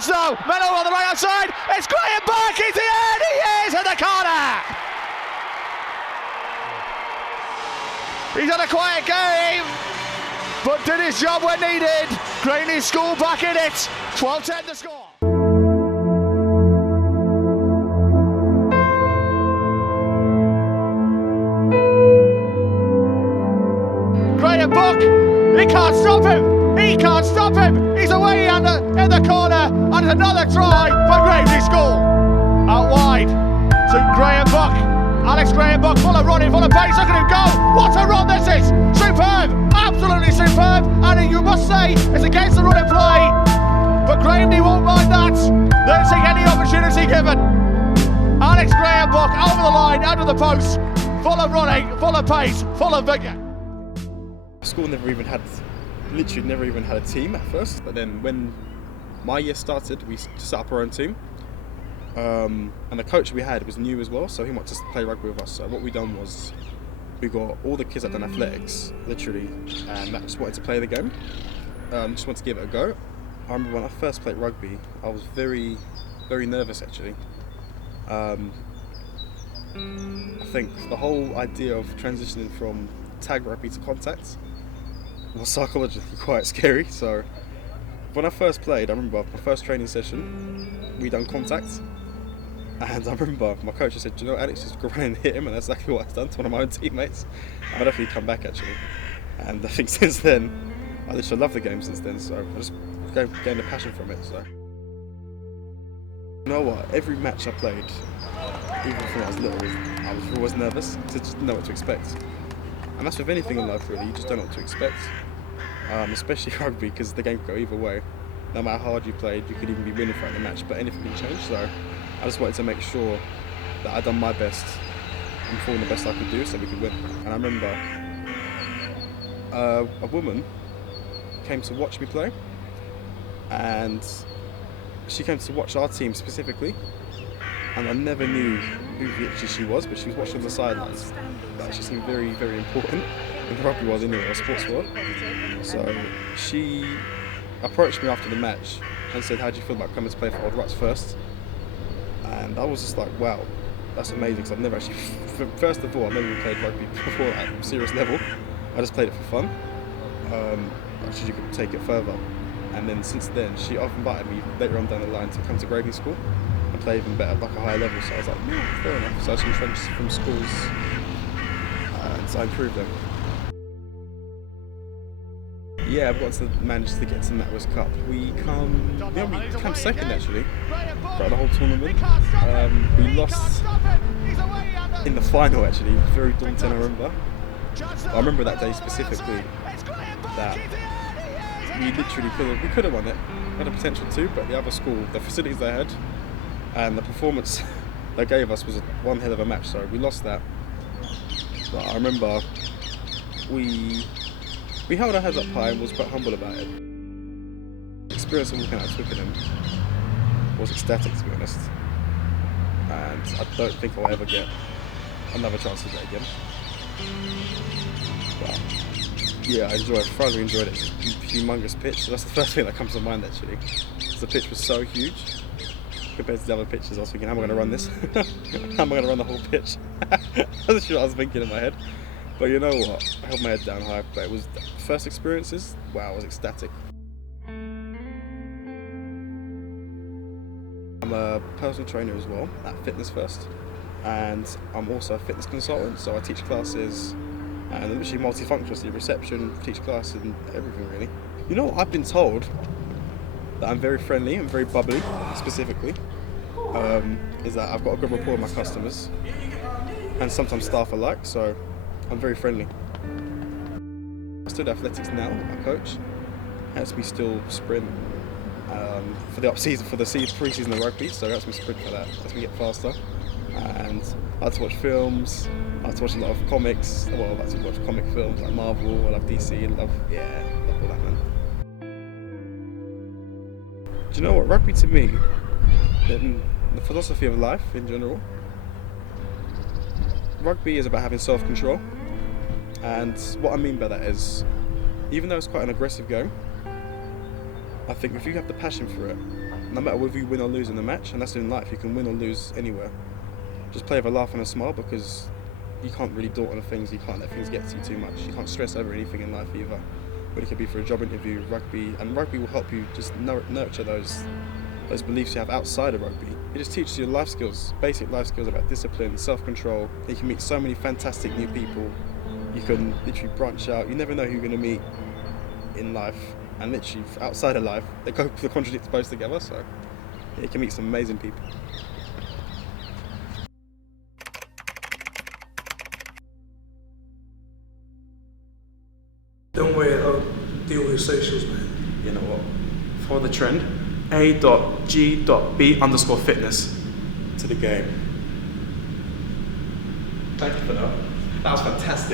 chance now. Mello on the right hand side. It's Graham Burke. He's in. He is in the corner. He's had a quiet game, but did his job when needed. Graney School back in it. 12-10 to score. Graham Burke, he can't stop him. He can't stop him. He's away in the corner, and it's another try for Graney School. Out wide to Graham Burke. Alex Graham Burke, full of running, full of pace. Look at him go. What a run this is. Superb. Absolutely superb. And you must say it's against the running play. But Graney won't mind that. They'll take any opportunity given. Alex Graham Burke over the line, out of the post. Full of running, full of pace, full of vigour. School literally never even had a team at first. But then when my year started, we set up our own team. And the coach we had was new as well, so he wanted to play rugby with us. So what we done was we got all the kids that done athletics, literally, and that just wanted to play the game. Just wanted to give it a go. I remember when I first played rugby, I was very, very nervous actually. I think the whole idea of transitioning from tag rugby to contact was psychologically quite scary. So when I first played, I remember my first training session, we done contact. And I remember my coach said, "Do you know, Alex, just go run and hit him," and that's exactly what I've done to one of my own teammates. I've definitely come back actually. And I think since then, I literally love the game since then, so I just gained a passion from it. So, you know what, every match I played, even when I was little, I was always nervous, because I just didn't know what to expect. And that's with anything in life really, you just don't know what to expect. Especially rugby, because the game could go either way. No matter how hard you played, you could even be winning throughout the match, but anything can change. So I just wanted to make sure that I'd done my best and performed the best I could do so we could win. And I remember a woman came to watch me play, and she came to watch our team specifically, and I never knew who actually she was, but she was watching the sidelines. But she seemed very, very important in the rugby world anyway, or sports world. So she approached me after the match and said, "How do you feel about coming to play for Old Ruts first?" And I was just like, wow, that's amazing, because I've never actually, first of all, I've never played rugby before at a serious level. I just played it for fun. Actually, you could take it further. And then since then, she invited me later on down the line to come to Rugby School and play even better, like a higher level. So I was like, yeah, fair enough. So I was entrenched from schools, and so I improved them. Yeah, I've got to manage to get to NatWest Cup. We come second actually throughout the whole tournament. We lost in the final actually, very daunting. I remember that day specifically that we literally could have won it. Had the potential to, but the other school, the facilities they had, and the performance they gave us was one hell of a match. So we lost that. But I remember we held our heads up high and was quite humble about it. The experience of walking out of Twickenham was ecstatic, to be honest. And I don't think I'll ever get another chance to do that again. But yeah, I thoroughly enjoyed it. It's a humongous pitch, so that's the first thing that comes to mind actually. Because the pitch was so huge compared to the other pitches. I was thinking, how am I going to run this? How am I going to run the whole pitch? That's what I was thinking in my head. But you know what, I held my head down high, but it was the first experiences, wow, I was ecstatic. I'm a personal trainer as well at Fitness First, and I'm also a fitness consultant, so I teach classes, and I'm literally multifunctional, so reception, teach classes and everything really. You know what, I've been told that I'm very friendly and very bubbly, specifically, is that I've got a good rapport with my customers, and sometimes staff alike, so I'm very friendly. I still do athletics now, my coach helps me still sprint for the off-season, for the pre-season of rugby, so it helps me sprint for that, helps me get faster. And I like to watch films, I like to watch a lot of comics, well I like to watch comic films like Marvel, I love DC, love all that, man. Do you know what, rugby to me, in the philosophy of life in general, rugby is about having self-control. And what I mean by that is, even though it's quite an aggressive game, I think if you have the passion for it no matter whether you win or lose in the match, and that's in life, you can win or lose anywhere. Just play with a laugh and a smile, because you can't really dwell on things, you can't let things get to you too much. You can't stress over anything in life either. But it could be for a job interview, rugby, and rugby will help you just nurture those beliefs you have outside of rugby. It just teaches you life skills, basic life skills about discipline, self-control. You can meet so many fantastic new people. You can literally branch out. You never know who you're going to meet in life, and literally outside of life, they contradict both together. So yeah, you can meet some amazing people. Don't worry, I'll deal with your socials, man. You know what? For the trend, A.G.B_fitness to the game. Thank you for that. That was fantastic.